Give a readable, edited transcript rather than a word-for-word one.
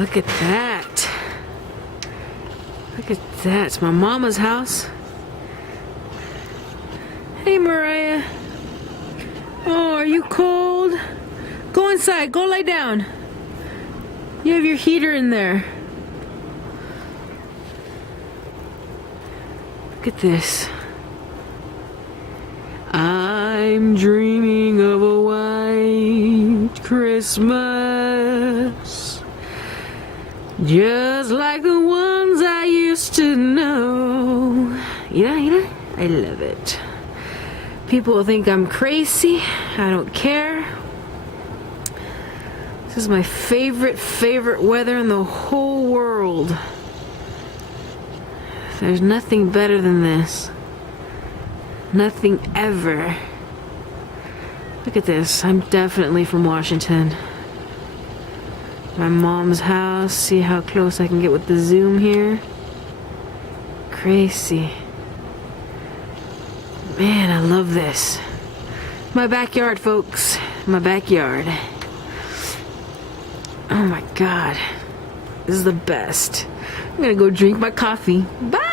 Look at that. Look at that. It's my mama's house. Hey, Mariah. Oh, are you cold? Go inside. Go lie down. You have your heater in there. Look at this. I'm dreaming of a white Christmas, just like the ones I used to know. I love it. People will think I'm crazy. I don't care. This is my favorite weather in the whole world. There's nothing better than this. Nothing ever. Look at this. I'm definitely from Washington. My mom's house. See how close I can get with the zoom here? Crazy. Man, I love this. My backyard, folks. My backyard. Oh my God. This is the best. I'm gonna go drink my coffee. Bye!